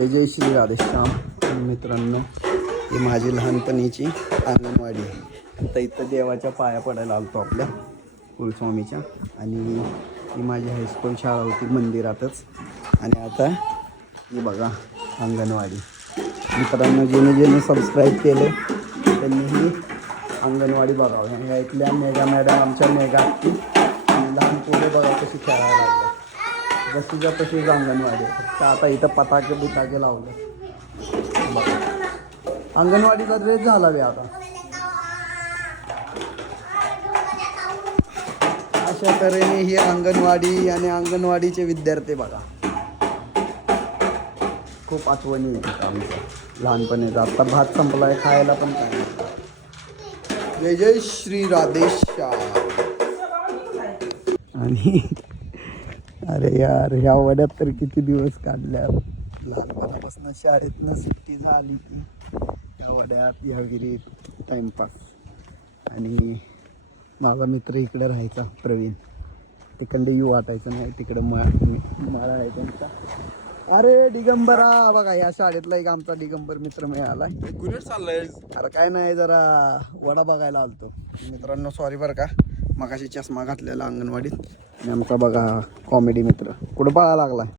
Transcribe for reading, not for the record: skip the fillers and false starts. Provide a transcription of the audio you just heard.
जय श्री राधेश्याम मित्रांनो, ही माझी लहानपणीची अंगणवाडी आहे. आता इथं देवाच्या पाया पडायला आलतो आपल्या कुलस्वामीच्या. आणि ही माझी हायस्कूल शाळा होती मंदिरातच. आणि आता ही बघा अंगणवाडी. मित्रांनो, ज्याने सबस्क्राईब केले त्यांनी ही अंगणवाडी बघावं. ह्या इथल्या मेगा मॅडम आमच्या मेगा आणि लहान पोरे बघा कशी खेळायला लागलं. जशीच्या तशीच अंगणवाडी. फक्त आता इथं पताके बिताके लावले. अंगणवाडीचा ड्रेस झाला बे आता. अशा तऱ्हेने ही अंगणवाडी आणि अंगणवाडीचे विद्यार्थी बघा. खूप आठवणी येतात आमच्या लहानपणीचा. आता भात संपलाय, खायला पण काय नाही. जय जय श्री राधेश्याम. आणि अरे यार, ह्या वड्यात तर किती दिवस काढल्या. लहानपणापासून शाळेतनं सुट्टी झाली की ह्या वड्यात, ह्या विहिरीत टाईमपास. आणि माझा मित्र इकडे राहायचा प्रवीण. तिकडे येऊ वाटायचं नाही, तिकडं मळा आहे त्यांचा. अरे दिगंबरा बघा, या शाळेतला एक आमचा दिगंबर मित्र मिळालाय. कुठे चाललंय? अरे काय नाही, जरा वडा बघायला आलतो. मित्रांनो सॉरी बरं का, मगाशी चष्मा घातलेला अंगणवाडीत. आणि आमचा बघा कॉमेडी मित्र कुठं पळायला लागलाय.